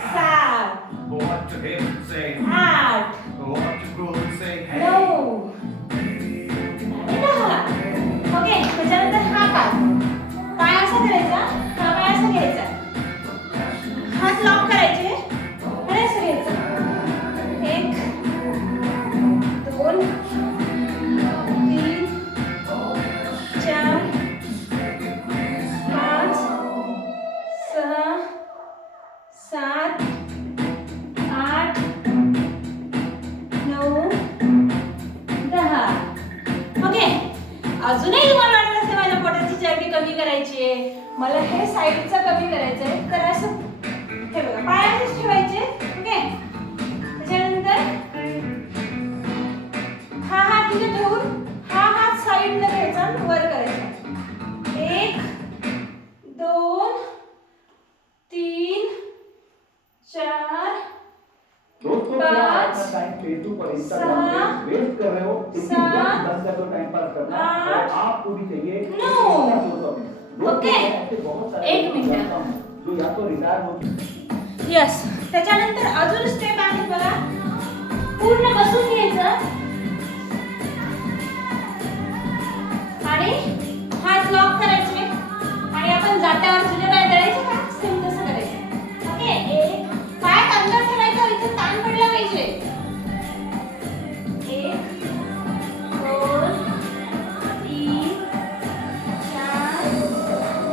7. Go up to him and say, 8. go up to Guru and say, hey. 9. Okay, त्याच्यानंतर हा पाय असा करायचा, हा पाय असा घ्यायचा, हात लॉक करायचे आणि असं घ्यायचं. 1 2 3 4 5 6 7 8 9 10. ओके, अजूनही तुम्हाला वाटत असेल माझ्या पोटाची चरबी कमी करायची आहे, मला हे साईडचं कमी करायचं आहे, तर असं हे बघा पाय असेच ठेवायचे. ओके, त्याच्यानंतर हा हात तिथे ठेवून हा हात साईडला घ्यायचा आणि वर करायचा. 1 2 3 4 दोस्तों क्या आप अपना टाइम फेसबुक और इंस्टाग्राम पे वेस्ट कर रहे हो? इसी वक्त बंद कर दो टाइम पास करना और आपको भी चाहिए ओके, बहुत सारे 1 मिनिट जो या तो रिटायर हो. यस. त्याच्यानंतर अजून स्टेप आहे बघा, पूर्ण बसून घ्यायचं आणि हात लॉक करायचे आणि आपण जात्यावर जुने पाय दळायचे का सेम तसं करायचं. ओके, एक पाय अंदर ठेवायचा, इथे ताण पडला पाहिजे. 1 2 3 4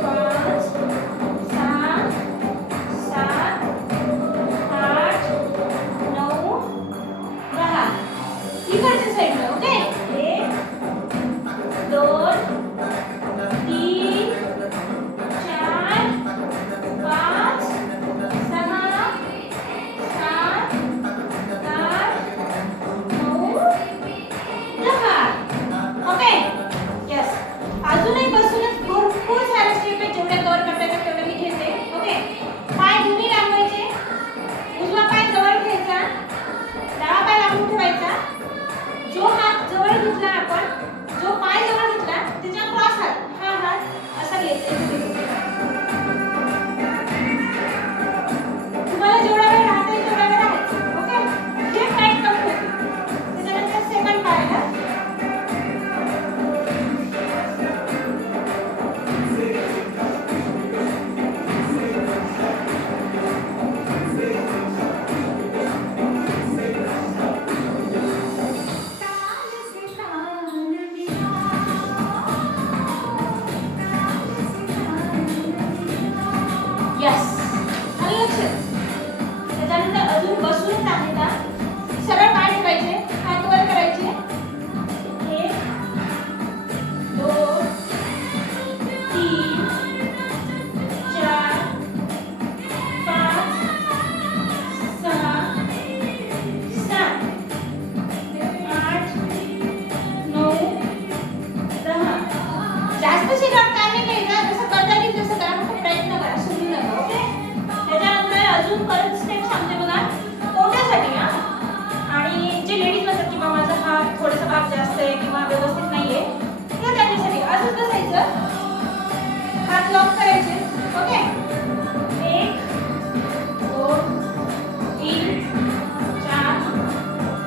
5 6 7 8 9 10. इकडच्या साईडला. ओके, 1 2 3 4 5 6 7 8 9 10. Okay, yes. अजूनही बसूनच भरपूर सारे स्टेप आहेत, जेवढे कव्हर करता येतात तेवढे मी घेते. ओके, पाय दोन्ही लांबवायचे, उजवा पाय जवळ घ्यायचा, डावा पाय लांबून ठेवायचा. जो हात जवळ घेतला आपण, जो पाय जवळ घेतला त्याच्या क्रॉस हात, हा हात असा घ्यायचा. तुम्हाला जेवढा वेळ राहता येईल तेवढा वेळ राहायचं. ओके, हे फॅट कमी होते. त्याच्यानंतर सेकंड पायाला यस. आणि लक्ष, त्याच्यानंतर अजून बसून आहे का सरळ पाय ठेवायचे, हात वर करायचे. 1 2 3 4 5 6 7 8 9 10. जास्त शिकवत नाही घ्यायचा, जसं करता येईल तसं करा, फक्त प्रयत्न करा, सोडू नका. ओके, त्याच्यानंतर अजून परत स्टेप सांगते बघा, पोटासाठी. आणि जे लेडीज म्हणतात की बा माझा हा थोडासा भाग जास्त आहे किंवा व्यवस्थित नाहीये, तर त्यांच्यासाठी असंच बसायचं, हात लॉक करायचे. ओके, 1 2 3 4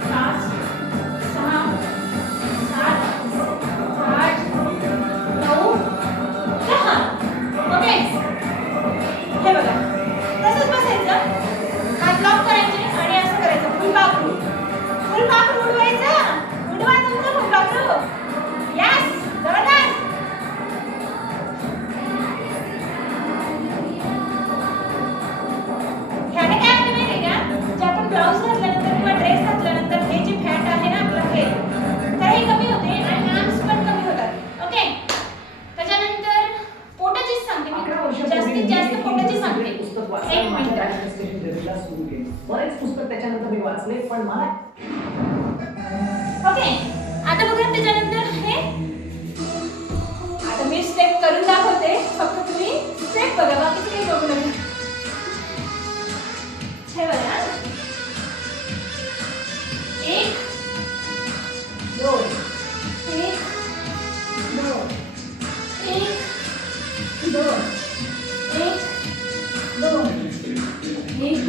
5 6 7 8 9 10. ओके, हे बघा तसंच बसायचं, हात लॉक करायचे आणि असं करायचं. फुलपाखरू उडवायचं, उडवा तुमचं फुलपाखरू. यस, जबरदस्त. ह्याने काय होतं माहिती आहे का, जे आपण ब्लाऊज घातल्यानंतर किंवा ड्रेस घातल्यानंतर हे जे फॅट आहे ना आपलं हे, तर हे कमी होते आणि आर्म्स पण कमी होतात. ओके, त्याच्यानंतर पोटाचीच सांगते मी, जास्तीत जास्त पोटाची सांगते. 1 मिनिट. बरेच पुस्तक त्याच्यानंतर मी वाचले, पण मला ओके, आता बघा त्याच्यानंतर हे, आता मी स्टेप करून दाखवते, फक्त तुम्ही स्टेप बघा, बाकीचं काही बघू नका. हे बघा, 1 2 1 2 1 2 1 2 1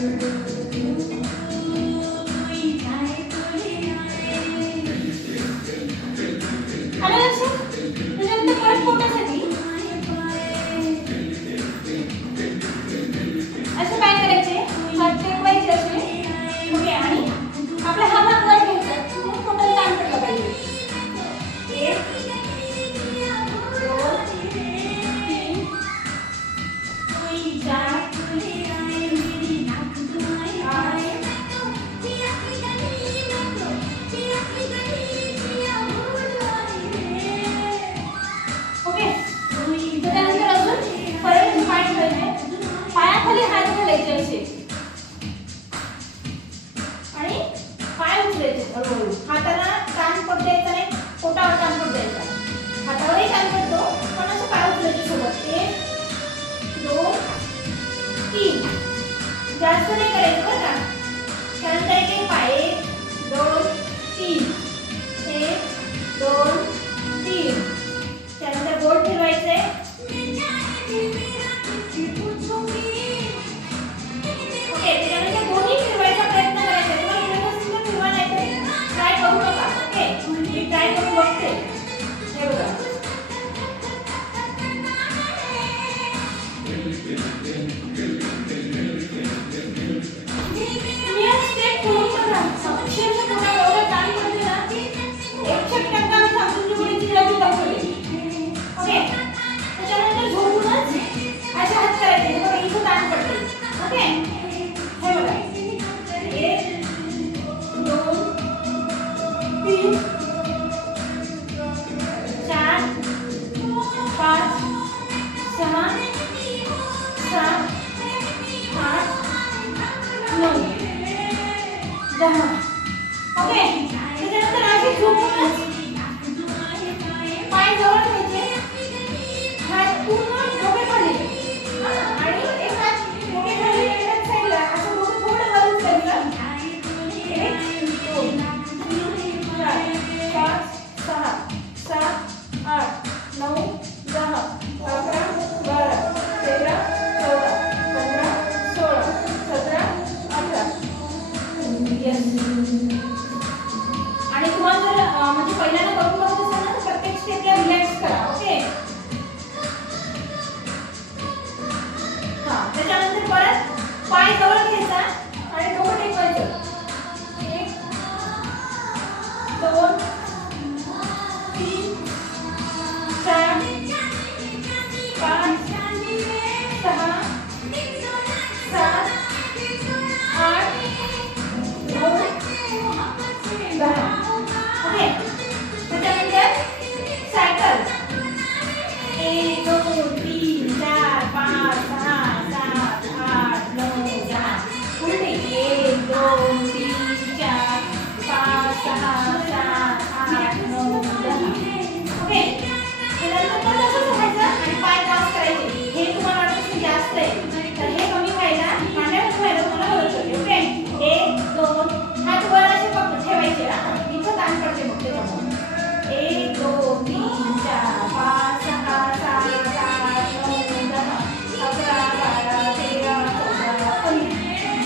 आलं लक्षात? त्याच्यानंतर परत पोटासाठी असे पाय करायचे, हात टेकवायचे असे. ओके, आणि आपला हा भाग वर घ्यायचा. मग पोटाला ताण पडला पाहिजे. 1 2 3 4 ओके. त्याच्यानंतर अजून परत पाय ठेवायचे, पायाखाली हात घालायचे असे आणि पाय उचलायचे हळूहळू. हाताला ताण पडू द्यायचा नाही, पोटावर ताण पडू द्यायचा. हातावरही ताण पडतो, पण असं पाय उचलायचे सोबत. 1 2 3 जास्त नाही करायचं बरं का. त्यानंतर एक पाय 1 2 3 1 2 3. त्यानंतर बोट फिरवायचे. ओके, त्यानंतर दोन्ही फिरवायचा प्रयत्न करायचा. तुम्हाला इकडे बसून तर फिरवा, नाही तर ट्राय करू नका. ओके, मी ट्राय करून बघते. हे बघा. तुम्ही हा स्टेप करून बघा. अक्षरशः तुम्हाला एवढं ताण पडते ना, 1% आम्ही समजून जोडीची जागी दाखवली. ओके, त्याच्यानंतर झोपूनच असे हात करायचे. हे बघा, इथं ताण पडते. ओके, हे बघा. 1 2 3 4 5 6 7 8 9 10. ओके, त्याच्यानंतर असे झोपूनच पाय जवळ ठेवायचे, हात पूर्ण डोके खाली आणि एक हात डोके खाली एकाच साईडला असं डोकं थोडं वरून करायचं. 1 2 3 4 5 6 7 8 9 10 11 12 13 14 15 16 17 18. येस. आणि तुम्हाला जर म्हणजे पहिल्यांदा करून बघत असाल ना, तर प्रत्येक स्टेपला रिलॅक्स करा. ओके, हां. त्याच्यानंतर परत पाय जवळ घ्यायचा आणि डोकं टेकवायचं. 1 2 3 4 5 6 7 8 9 10. ओके, त्याच्यानंतर सायकल 1 2 3 4 5 6 7 8 9 10. उलटी 1 2 3 4 5 6 7 8 9 10. ओके, त्यानंतर पण असंच व्हायचं आणि पाय क्रॉस करायचे. हे तुम्हाला वाटतं की जास्त आहे, तर हे कमी व्हायला, मांड्यावर व्हायला तुम्हाला मदत करते. ओके, 1 2 हात वर असे पकड ठेवायचे. इथं ताण पडते मग त्याच्यामुळे. 1 2 3 4 5 6 7 8 9 10 11 12 13 14 15.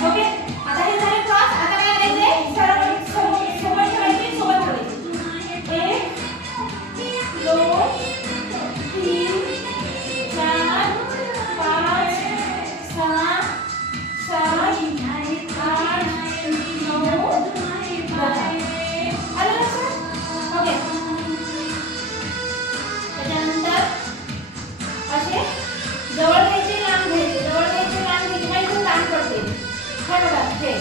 ओके, आता हे झाले क्रॉस. आता काय करायचे, सरळ सोबत ठेवायचे, सोबत ठेवायचे. 1 2 3 4 5 6 7 8 9 10. आलं लक्षात? ओके, त्याच्यानंतर असे जवळ घ्यायचे, लांब घ्यायचे, जवळ घ्यायचे, लांब घ्यायचे. काही खूप ताण पडते. हे बघा, हे.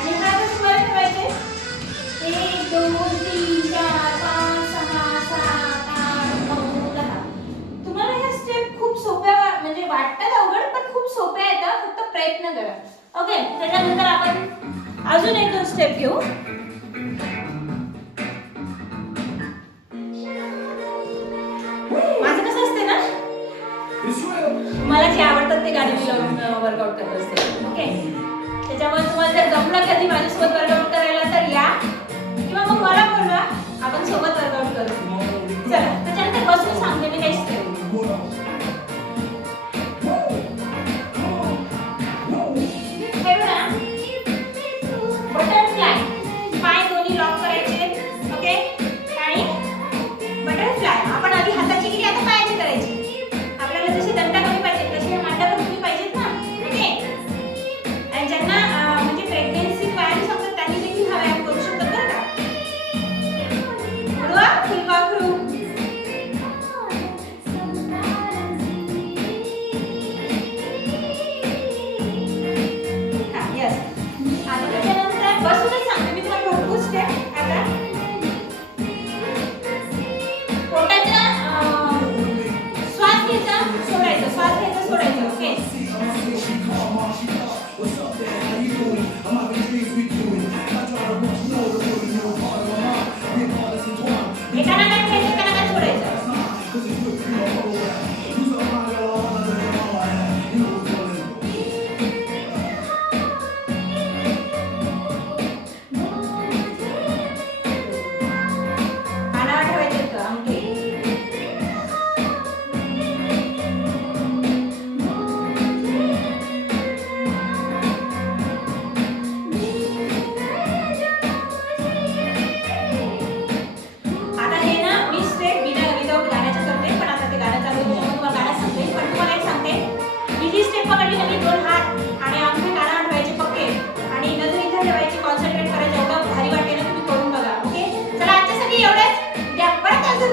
आणि हात असे वर ठेवायचे. 1 2 3 4 5 6 7 8 9 10. तुम्हाला ह्या स्टेप खूप सोप्या म्हणजे वाटतात अवघड, पण खूप सोप्या आहेत. फक्त प्रयत्न करा. ओके, त्याच्यानंतर आपण अजून 1-2 स्टेप घेऊ. माझं कसं असते ना, मला जे आवडतात ते गाणी लावून वर्कआउट करत असते. ओके, त्याच्यामुळे तुम्हाला जर जमलं कधी माझ्यासोबत वर्कआउट करायला तर या, किंवा मग मला बोलवा, आपण सोबत वर्कआउट करू. चला, त्याच्यानंतर बसून सांगते मी काही स्टेप. हे एकाला नाही घ्यायचं, एकाला नाही सोडायचं. कानावर ठेवायचे आहेत का अंगठी? आता हे ना मी स्टेप विदाउट गाण्याचं करते, पण आता ते गाणं चालू आहे त्याच्यामुळे तुम्हाला गाणं सांगते. पण तुम्हाला एक सांगते, ही जी स्टेप पकडली ना मी, 2 हात आणि अंगठी कानावर ठेवायचे पक्के आणि नजर इथे ठेवायची, कॉन्सन्ट्रेट करायचं. एवढं भारी वाटेल, तुम्ही करून बघा. ओके, चला आजच्यासाठी एवढंच. उद्या परत अजून